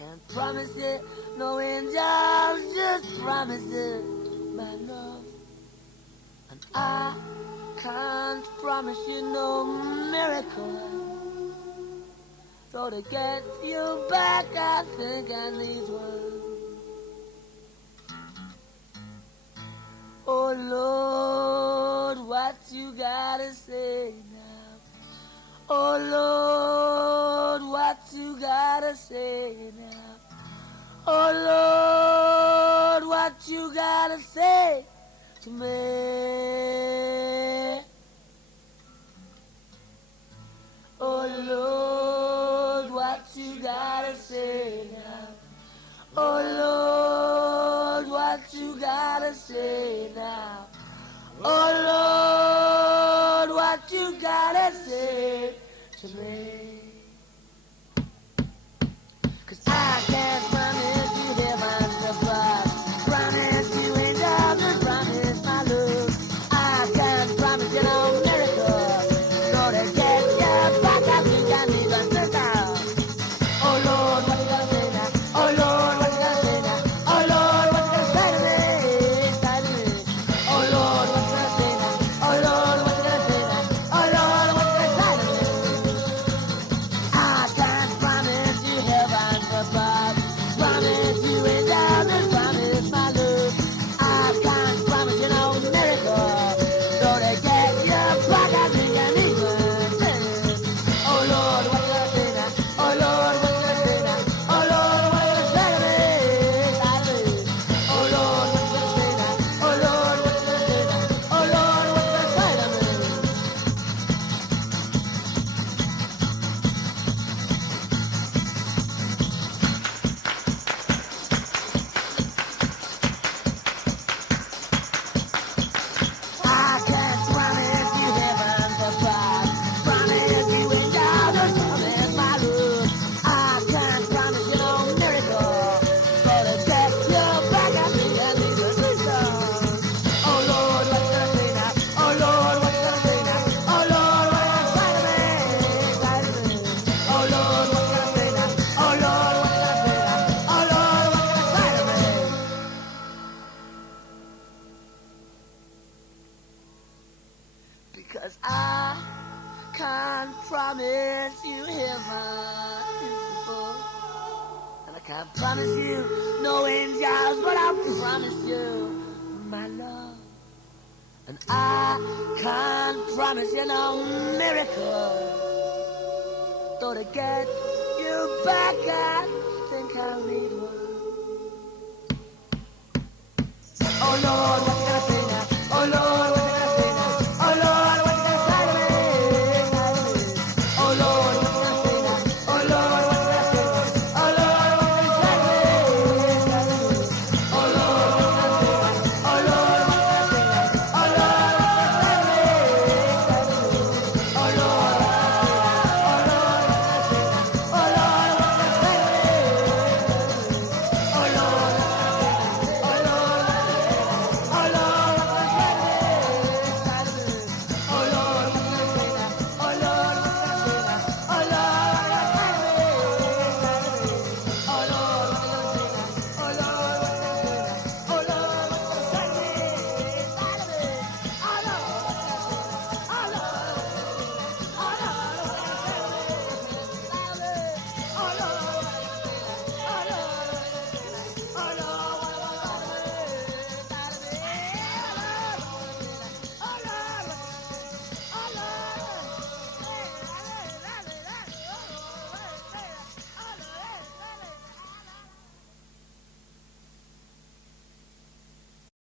can't promise it, no angels, just promises, my love. And I can't promise you no miracle. So to get you back, I think I need one. Oh Lord, what you gotta say now? Oh Lord, what you gotta say now? Oh Lord, what you gotta say to me? Oh Lord, what you gotta say now? Oh Lord, what you gotta say now? Oh Lord, what you gotta say to me? 'Cause I can't promise you heaven above, promise you angels and promise my love. I can't promise you no miracle, so to get you back I think I need one to stop. Oh Lord, what you gonna say now? Oh Lord, what you gonna say now? Oh Lord, what you gonna say to me? Say to me. Oh Lord, what you gonna say now? Oh Lord, what you gonna say now? Oh Lord, what you gonna say to me? I can't promise you heaven above, promise you angels and promise my love. I can't promise you no miracle, so to get you back I think I need one. Oh Lord, what you gonna say now? Oh Lord, what you gonna say now? Oh Lord, what you gonna say to me? Say to me. Oh Lord, what you gonna say now? Oh Lord, what you gonna say now? Oh Lord, what you gonna say to me? I can't promise you heaven above, promise you angels and promise my love. I can't promise you no miracle, but to get you back I think I need a reason. Oh Lord, what you gonna say now? Oh Lord, what you gonna say now? Oh Lord, what you gonna say to me? Say to me. Oh Lord, what you gonna say now? Oh Lord, what you gonna say now? Oh Lord, what you gonna say to me? Because I can't promise you heaven, beautiful. And I can't promise you no angels, but I promise you my love. And I can't promise you no miracle. Though to get you back, I think I'll need one.